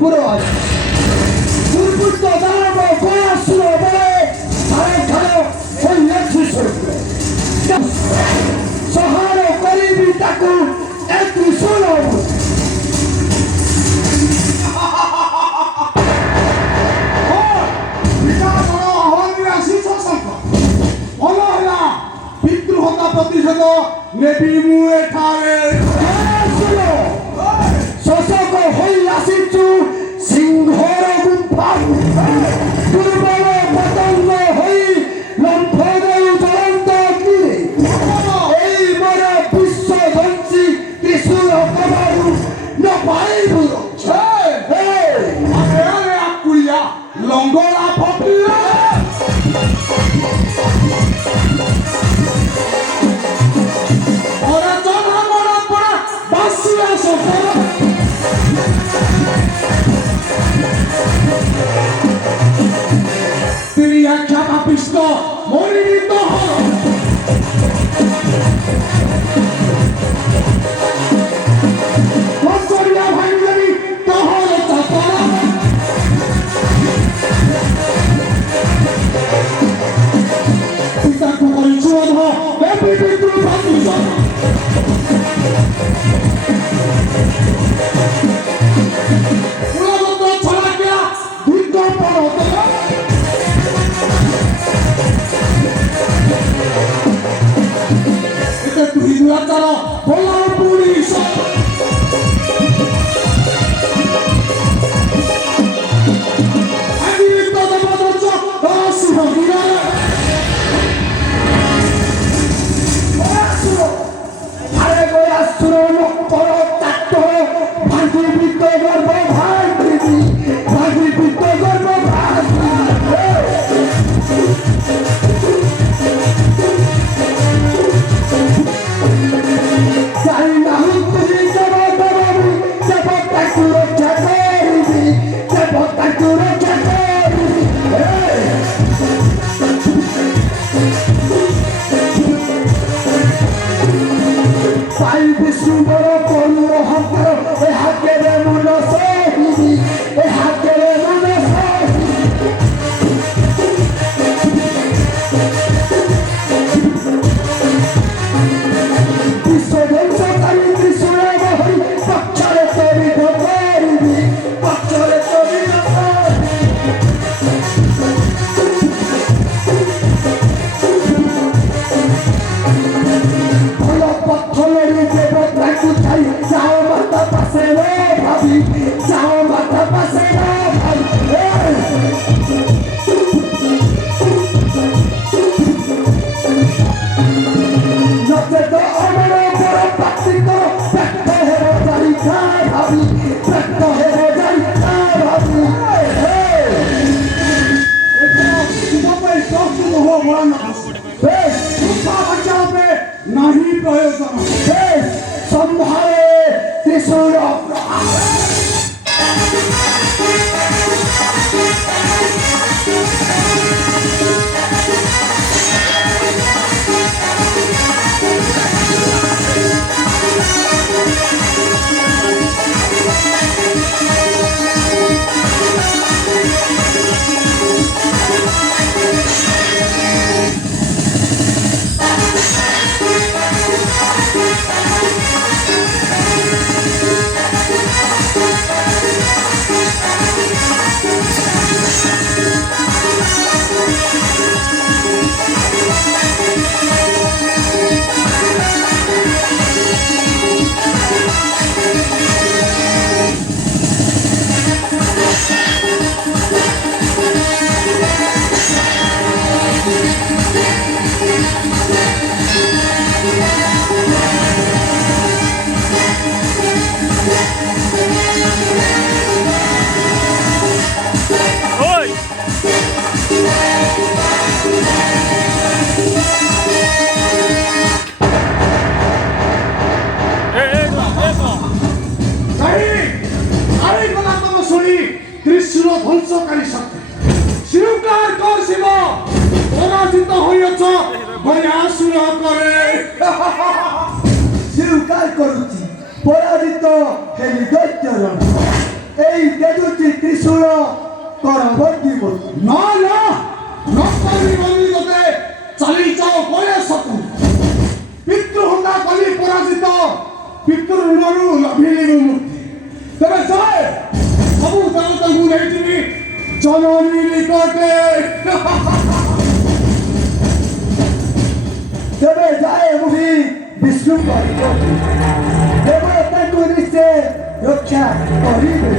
পুরো আছে দুর্বৃত্ত দানব গয়াসুর বলে ঘরে ঘরে হইয়াছি সরবে সহার করিবি তাকু এক ত্রিশূল ପ୍ରତିଶତ ନେବି ମୁଁ ଏଠାରେ ଶୋଷକ ହୋଇ ଆସିଛୁ ସିଂହର ଗୁମ୍ଫାରୁ ଦୁର୍ବଳ ପତଙ୍ଗ ହୋଇ ଲମ୍ଫ ଦେଉ ଜ୍ୱଳନ୍ତ ଅଗ୍ନିରେ ଏଇ ମୋର ବିଶ୍ୱ ବଞ୍ଚି ତ୍ରିଶୂଳ କବାରୁ ନ ପାଇବୁ ଆକୁଳିଆ ଲଙ୍ଗଳା Fakira Pisko, moririto Kosoria bhangari tohore tapara Pita ko korichu adho bebi bitru bhatisha Ulagoto chhara gaya dhito paroto Dulataro, Polar Police. नहीं प्रयोजन संभाले त्रिशूल ধ্বংসকারী শক্তি স্বীকার কর শিব পরাজিত হইয়াছ গয়াসুর করে স্বীকার করুছি পরাজিত হেলি দৈত্যর এই ତେଜୁଛି ତ୍ରିଶୂଳ କରବ ଦିବସ ନା ନା ନକରିବନି ଗୋଟେ ଚାଲିଯାଅ ବୟସକୁ ପିତୃହତ୍ୟା କଲି ପରାଜିତ ପିତୃ ଋଣରୁ ଲଭିଲି ମୁକ୍ତି ତେବେ ଯାଏ ସବୁ ଦେବତାଙ୍କୁ ନେଇଯିବି ଜନନୀ ନିକଟେ ତେବେ ଯାଏ ମୁହିଁ ବିଷ୍ଣୁଙ୍କ ନିକଟକୁ ଦେବତାଙ୍କୁ ନିଶ୍ଚୟ ରକ୍ଷା କରିବେ।